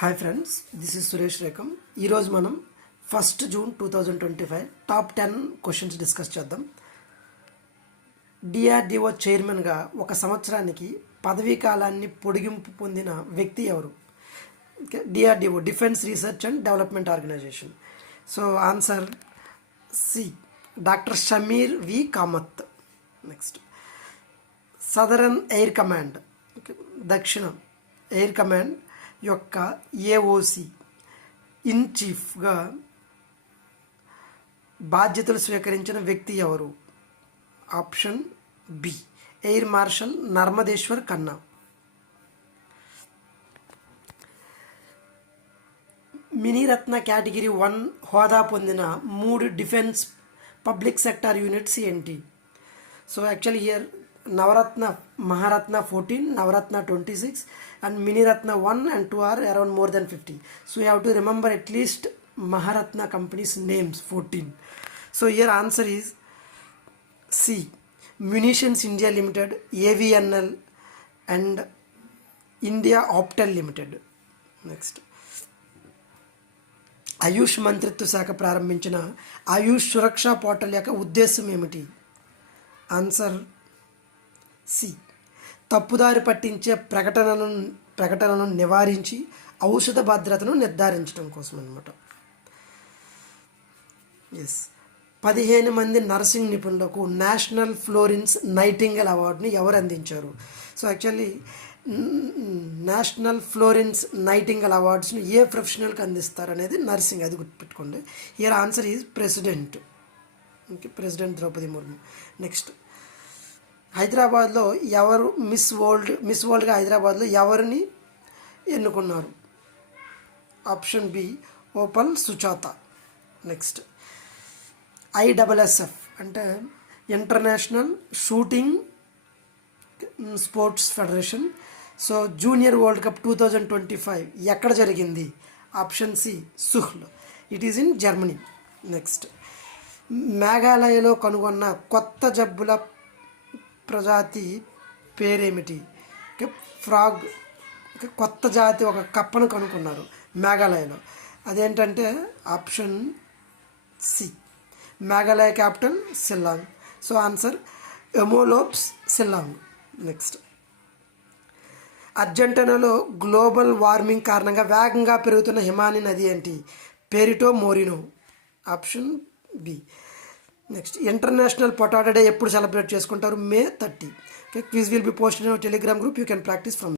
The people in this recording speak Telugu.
Hi friends, this is Suresh Rekham. ఈరోజు మనం 1 జూన్ 2025 టాప్ 10 క్వశ్చన్స్ డిస్కస్ చేద్దాం. డిఆర్డిఓ చైర్మన్గా ఒక సంవత్సరానికి పదవీ కాలాన్ని పొడిగింపు పొందిన వ్యక్తి ఎవరు? DRDO, defence research and development organisation. So answer C, doctor Samir V Kamat. Next, southern air command, దక్షిణ ఎయిర్ కమాండ్ యొక్క ఏఓసి ఇన్ చీఫ్గా బాధ్యతలు స్వీకరించిన వ్యక్తి ఎవరు? Option B, air marshal Narmadeshwar Khanna. Miniratna category 1 హోదా పొందిన 3 డిఫెన్స్ పబ్లిక్ సెక్టార్ యూనిట్స్ ఏంటి? So actually year Navratna Maharatna 14, Navratna 26 and Miniratna 1 and 2 are around more than 50. So you have to remember at least Maharatna companies names 14. So here answer is C, Munitions India Limited, AVNL and India Optel Limited. Next, ఆయుష్ మంత్రిత్వ శాఖ ప్రారంభించిన ఆయుష్ సురక్ష పోర్టల్ యొక్క ఉద్దేశం ఏమిటి? ఆన్సర్ సి, తప్పుదారి పట్టించే ప్రకటనలను నివారించి ఔషధ భద్రతను నిర్ధారించడం కోసం అనమాట. ఎస్, 15 మంది నర్సింగ్ నిపుణులకు నేషనల్ ఫ్లోరెన్స్ నైటింగేల్ అవార్డుని ఎవరు అందించారు? So actually national Florence Nightingale అవార్డ్స్ని ఏ ప్రొఫెషనల్కి అందిస్తారు అనేది నర్సింగ్, అది గుర్తుపెట్టుకోండి. Here answer is president. Okay, president Droupadi Murmu. Next, హైదరాబాద్లో ఎవరు మిస్ వరల్డ్గా హైదరాబాద్లో ఎవరిని ఎన్నుకున్నారు? Option B, Opal Suchata. Next, IWSF అంటే international shooting sports federation. So junior world cup 2025 ఎక్కడ జరిగింది? Option C, Suhl, it is in Germany. Next, మేఘాలయలో కనుగొన్న కొత్త జబ్బుల ప్రజాతి పేరేమిటి? ఫ్రాగ్, కొత్త జాతి ఒక కప్పను కనుక్కున్నారు మేఘాలయలో. అదేంటంటే option C, Meghalaya capital Shillong. So answer Amolops Shillong. Next, అర్జెంటీనాలో గ్లోబల్ వార్మింగ్ కారణంగా వేగంగా పెరుగుతున్న హిమానీ నది ఏంటి? Perito Moreno. Option B. Next, international potato day ఎప్పుడు సెలబ్రేట్ చేసుకుంటారు? May 30. Okay, quiz will be posted in our Telegram group. You can practice from